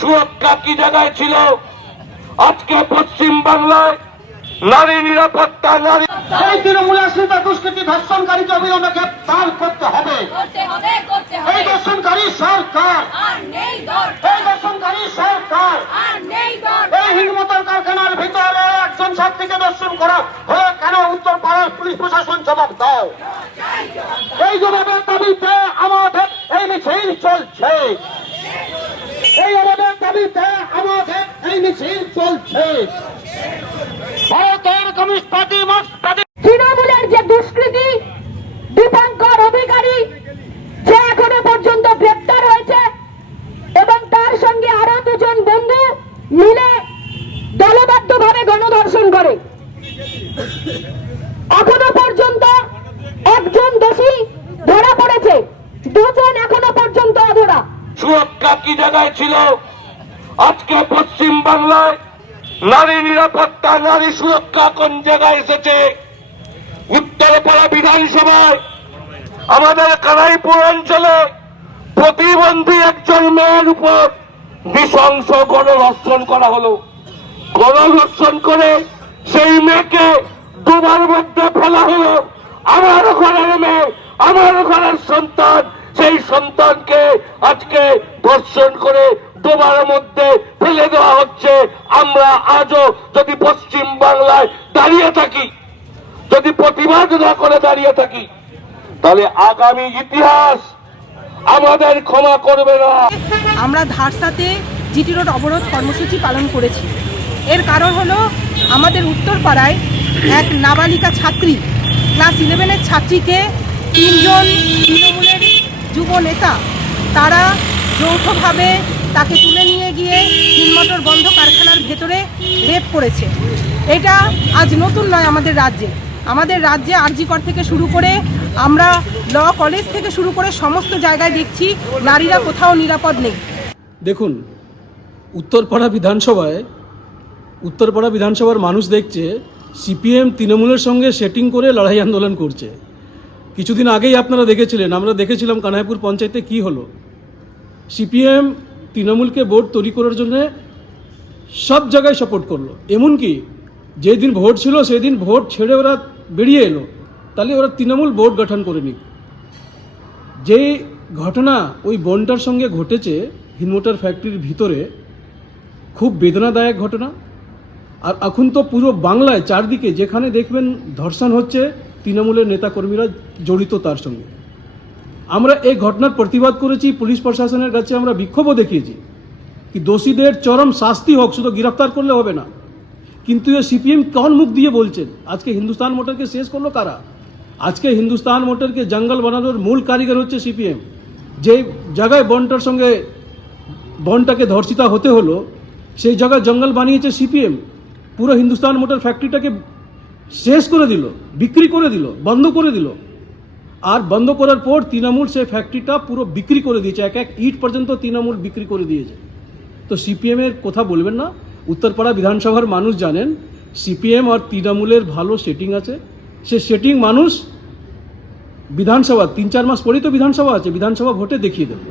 সুরক্ষা কি জায়গায় ছিল? আজকে পশ্চিম বাংলায় নারী নিরাপত্তা, নারী এই তৃণমূল আশ্রিত দুষ্কৃতী ধর্ষণকারীকে অবিলম্বে গ্রেপ্তার করতে হবে। এই ধর্ষণকারী সরকার, এই ধর্ষণকারী সরকার, এই হিন্দমতার কারখানার ভিতরে একজন ছাত্রীকে ধর্ষণ করা হয়ে কেন উত্তর পাড়ার পুলিশ প্রশাসন জবাব দাও। এই জবাবের দাবিতে আমাদের এই মিছিল চলছে। এই আমাদের দাবিতে আমাদের এই মিছিল চলছে। ভারতের কমিউনিস্ট পার্টি তৃণমূলের যে দুষ্কৃতী দীপঙ্কর অধিকারী, যে এখনো পর্যন্ত গ্রেপ্তার হয়েছে এবং তার সঙ্গে আরো দুজন বন্ধু মিলে দলবদ্ধভাবে গণধর্ষণ করে, এখনো পর্যন্ত একজন দোষী ধরা পড়েছে, দুজন এখনো পর্যন্ত অধরা। সুরক্ষা কি জায়গায় ছিল? আজকে পশ্চিম বাংলায় নারী নিরাপত্তা, নারী সুরক্ষা কোন জায়গায় এসেছে? উত্তরপাড়া বিধানসভায় আমাদের কানাইপুর অঞ্চলে প্রতিবন্ধী একজন মেয়ের উপর নৃশংস গণধর্ষণ করা হলো। গণধর্ষণ করে সেই মেয়েকে ডোবার মধ্যে ফেলা হলো। আমার ঘরের মেয়ে, আমার ঘরের সন্তান, সেই সন্তানকে আজকে ধর্ষণ করে ডোবার মধ্যে ফেলে দেওয়া হচ্ছে। আমরা আজও যদি পশ্চিম বাংলায় দাঁড়িয়ে থাকি, যদি প্রতিবাদ না করে দাঁড়িয়ে থাকি, তাহলে আগামী ইতিহাস আমাদের ক্ষমা করবে না। আমরা ধারসাতে জিটি রোড অবরোধ কর্মসূচি পালন করেছি। এর কারণ হলো আমাদের উত্তরপাড়ায় এক নাবালিকা ছাত্রী, ক্লাস 11-এর ছাত্রীকে 3 জন তৃণমূলের যুব নেতা তারা যৌথভাবে তাকে তুলে নিয়ে গিয়ে হিন্দমোটর বন্ধ কারখানার ভেতরে রেপ করেছে। এটা আজ নতুন নয় আমাদের রাজ্যে। আমাদের রাজ্যে আরজিকর থেকে শুরু করে আমরা ল কলেজ থেকে শুরু করে সমস্ত জায়গায় দেখছি নারীরা কোথাও নিরাপদ নেই। দেখুন, উত্তরপাড়া বিধানসভার মানুষ দেখছে সিপিএম তৃণমূলের সঙ্গে সেটিং করে লড়াই আন্দোলন করছে। কিছুদিন আগেই আপনারা দেখেছিলেন, আমরা দেখেছিলাম কানাইপুর পঞ্চায়েতে কি হলো। সিপিএম তৃণমূলকে ভোট তৈরি করার জন্য সব জায়গায় সাপোর্ট করলো। এমনকি যেদিন ভোট ছিল সেদিন ভোট ছেড়ে ওরা বেরিয়ে এলো, তাহলে ওরা তৃণমূল ভোট গঠন করে নিক। যে ঘটনা ওই বোনটার সঙ্গে ঘটেছে হিন্দমোটর ফ্যাক্টরির ভিতরে, খুব বেদনাদায়ক ঘটনা। আর এখন তো পুরো বাংলায় চারদিকে যেখানে দেখবেন ধর্ষণ হচ্ছে, তৃণমূলের নেতাকর্মীরা জড়িত তার সঙ্গে। আমরা এই ঘটনার প্রতিবাদ করেছি, পুলিশ প্রশাসনের কাছে আমরা বিক্ষোভও দেখিয়েছি কি দোষীদের চরম শাস্তি হোক, শুধু গ্রেফতার করলে হবে না। কিন্তু এ সিপিএম কোন মুখ দিয়ে বলছেন? আজকে হিন্দুস্তান মোটরকে শেষ করলো কারা? আজকে হিন্দুস্তান মোটরকে জঙ্গল বানানোর মূল কারিগর হচ্ছে সিপিএম। যে জায়গায় বনটাকে ধর্ষিতা হতে হলো, সেই জায়গায় জঙ্গল বানিয়েছে সিপিএম। পুরো হিন্দুস্তান মোটর ফ্যাক্টরিটাকে শেষ করে দিল, বিক্রি করে দিল, বন্ধ করে দিল। আর বন্ধ করার পর তৃণমূল সেই ফ্যাক্টরিটা পুরো বিক্রি করে দিয়েছে, এক ইট পর্যন্ত তৃণমূল বিক্রি করে দিয়েছে। তো সিপিএমের কথা বলবেন না। উত্তরপাড়া বিধানসভার মানুষ জানেন সিপিএম আর তৃণমূলের ভালো সেটিং আছে। সে সেটিং মানুষ বিধানসভা 3-4 মাস পরেই তো বিধানসভা আছে, বিধানসভা ভোটে দেখিয়ে দেবে।